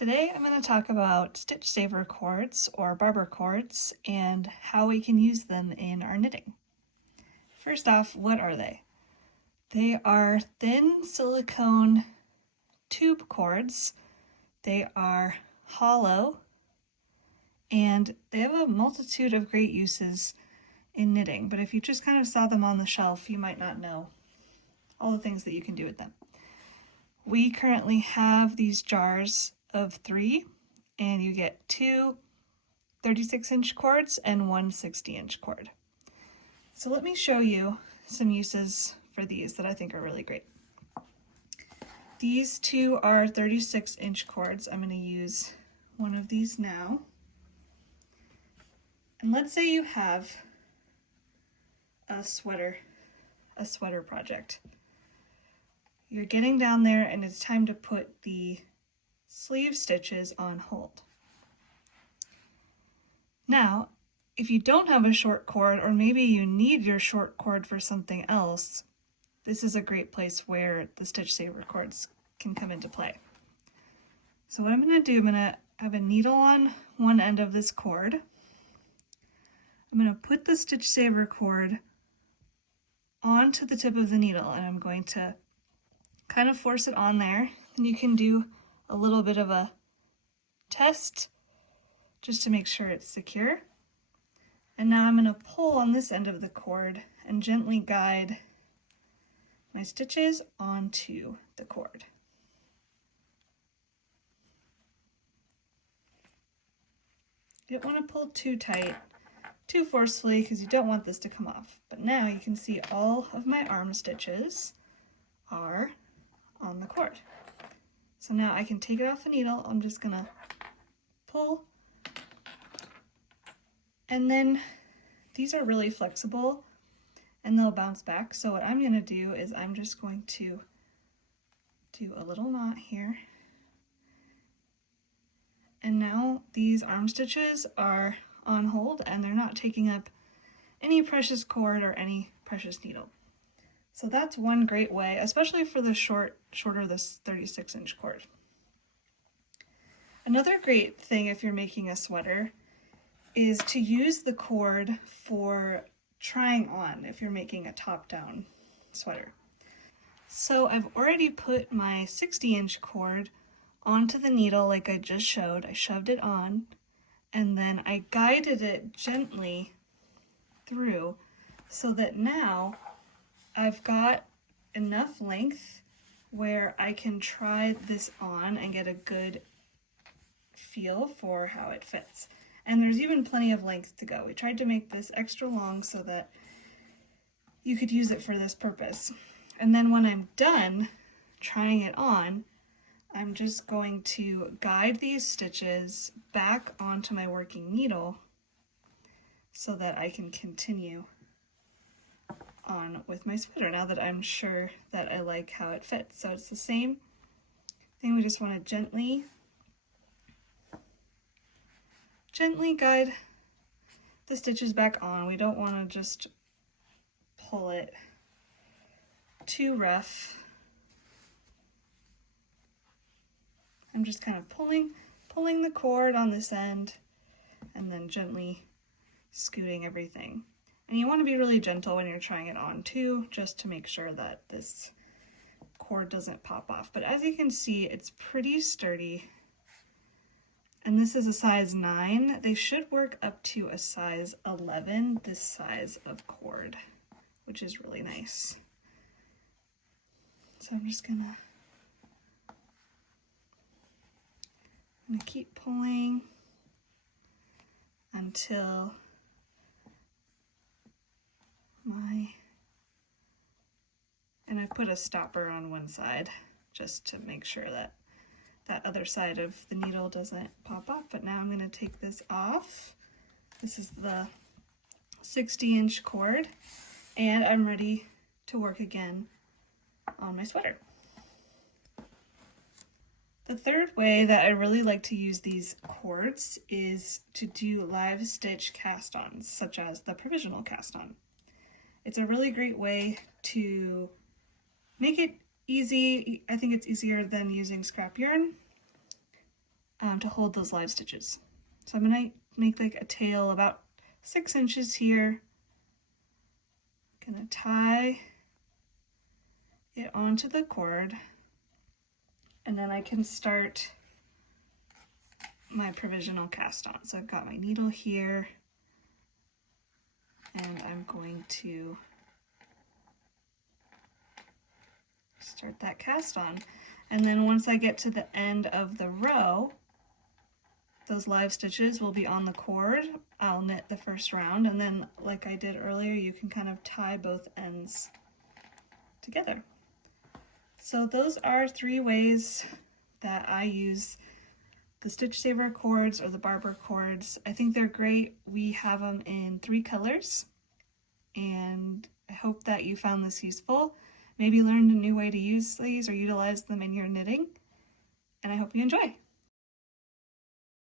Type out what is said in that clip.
Today I'm going to talk about stitch saver cords or barber cords and how we can use them in our knitting. First off, what are they? They are thin silicone tube cords. They are hollow and they have a multitude of great uses in knitting, but if you just kind of saw them on the shelf, you might not know all the things that you can do with them. We currently have these jars of 3, and you get 2 36-inch cords and one 60-inch cord. So let me show you some uses for these that I think are really great. These two are 36-inch cords. I'm going to use one of these now. And let's say you have a sweater project. You're getting down there and it's time to put the sleeve stitches on hold. Now, if you don't have a short cord, or maybe you need your short cord for something else, this is a great place where the stitch saver cords can come into play. So what I'm going to do, I'm going to have a needle on one end of this cord. I'm going to put the stitch saver cord onto the tip of the needle, and I'm going to kind of force it on there. And you can do a little bit of a test just to make sure it's secure. And now I'm going to pull on this end of the cord and gently guide my stitches onto the cord. You don't want to pull too tight, too forcefully, because you don't want this to come off. But now you can see all of my arm stitches are on the cord. So now I can take it off the needle. I'm just gonna pull, and then these are really flexible and they'll bounce back. So what I'm gonna do is I'm just going to do a little knot here. And now these arm stitches are on hold and they're not taking up any precious cord or any precious needle. So that's one great way, especially for the shorter this 36-inch cord. Another great thing if you're making a sweater is to use the cord for trying on if you're making a top-down sweater. So I've already put my 60-inch cord onto the needle like I just showed. I shoved it on and then I guided it gently through so that now I've got enough length where I can try this on and get a good feel for how it fits. And there's even plenty of length to go. We tried to make this extra long so that you could use it for this purpose. And then when I'm done trying it on, I'm just going to guide these stitches back onto my working needle so that I can continue on with my sweater now that I'm sure that I like how it fits. So it's the same thing. We just want to gently guide the stitches back on. We don't want to just pull it too rough. I'm just kind of pulling the cord on this end and then gently scooting everything. And you want to be really gentle when you're trying it on too, just to make sure that this cord doesn't pop off. But as you can see, it's pretty sturdy. And this is a size 9. They should work up to a size 11, this size of cord, which is really nice. So I'm just gonna keep pulling until and I put a stopper on one side just to make sure that that other side of the needle doesn't pop off. But now I'm going to take this off. This is the 60-inch cord, and I'm ready to work again on my sweater. The third way that I really like to use these cords is to do live stitch cast-ons, such as the provisional cast-on. It's a really great way to make it easy. I think it's easier than using scrap yarn. to hold those live stitches. So I'm going to make like a tail about 6 inches here. Gonna tie it onto the cord, and then I can start my provisional cast on. So I've got my needle here, and I'm going to start that cast on. And then once I get to the end of the row, those live stitches will be on the cord. I'll knit the first round, and then like I did earlier, you can kind of tie both ends together. So those are 3 ways that I use the Stitch Saver cords or the barber cords. I think they're great. We have them in 3 colors, and I hope that you found this useful. Maybe learned a new way to use these or utilize them in your knitting, and I hope you enjoy.